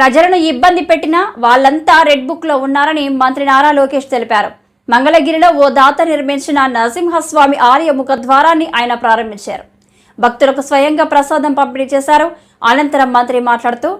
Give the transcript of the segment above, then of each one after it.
ప్రజలను ఇబ్బంది పెట్టినా వాళ్ళంతా రెడ్ బుక్లో ఉన్నారని మంత్రి నారా లోకేష్ తెలిపారు. మంగళగిరిలో ఓ దాత నిర్మించిన నరసింహస్వామి ఆలయ ముఖ ద్వారాన్ని ఆయన ప్రారంభించారు. భక్తులకు స్వయంగా ప్రసాదం పంపిణీ చేశారు. అనంతరం మంత్రి మాట్లాడుతూ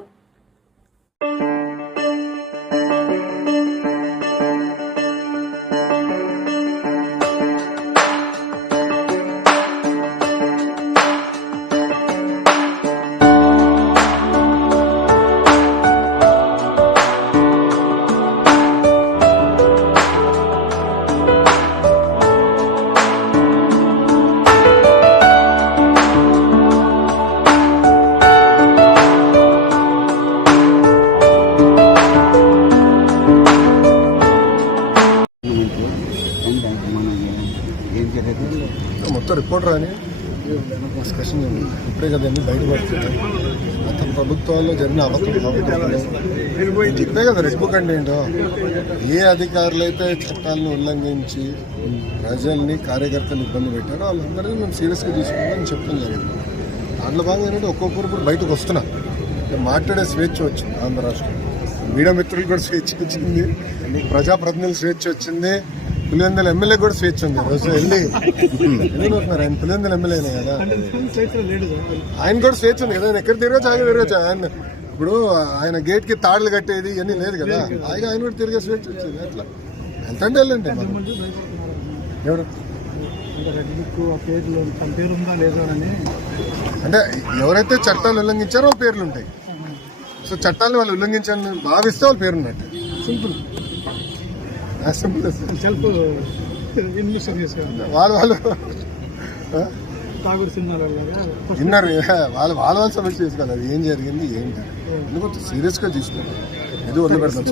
ఏం మొత్తం రిపోర్ట్ రాని డిస్కషన్ ఇప్పుడే కదా అన్ని బయటపడుతున్నాయి. గత ప్రభుత్వాల్లో జరిగిన అవకాశం ఇప్పుడే కదా రెడ్ బుక్ అంటే ఏంటో? ఏ అధికారులు అయితే చట్టాలను ఉల్లంఘించి ప్రజల్ని కార్యకర్తలు ఇబ్బంది పెట్టారో వాళ్ళందరినీ మేము సీరియస్గా తీసుకుంటామని చెప్పడం జరిగింది. దాంట్లో భాగంగా ఏంటంటే ఒక్కొక్కరు ఇప్పుడు బయటకు వస్తున్నా. మాట్లాడే స్వేచ్ఛ వచ్చింది ఆంధ్ర రాష్ట్రంలో. మీడియా మిత్రులు కూడా స్వేచ్ఛ వచ్చింది. ప్రజాప్రతినిధులు స్వేచ్ఛ వచ్చింది. పులివెందుల ఎమ్మెల్యే కూడా స్వేచ్ఛ ఉంది. రోజు వెళ్ళి వెళ్ళిపోతున్నారు ఆయన పులివెందుల ఎమ్మెల్యేనే కదా. ఆయన కూడా స్వేచ్ఛ ఉంది కదా. ఆయన ఎక్కడ తిరగచ్చు ఆయన తిరగచ్చు ఆయన ఇప్పుడు ఆయన గేట్కి తాడులు కట్టేది ఇవన్నీ లేదు కదా. ఆయన ఆయన కూడా తిరిగే స్వేచ్ఛ వచ్చింది. అట్లా. ఎంత వెళ్ళండి ఎవరు? అంటే ఎవరైతే చట్టాలు ఉల్లంఘించారో వాళ్ళ పేర్లు ఉంటాయి. సో చట్టాలు వాళ్ళు ఉల్లంఘించాలని భావిస్తే వాళ్ళ పేరు ఉన్నట్టు. సింపుల్ సెల్ఫ్ ఇన్వెస్టర్ చేసేవాళ్ళు వాళ్ళు వాళ్ళు? తాగుడు విన్నారు వాళ్ళు వాళ్ళ వాళ్ళ సమస్య చేసుకోవాలి అది ఏం జరిగింది ఏంటి? ఎందుకంటే సీరియస్గా తీసుకోవాలి ఇది వదిలిపెడతాం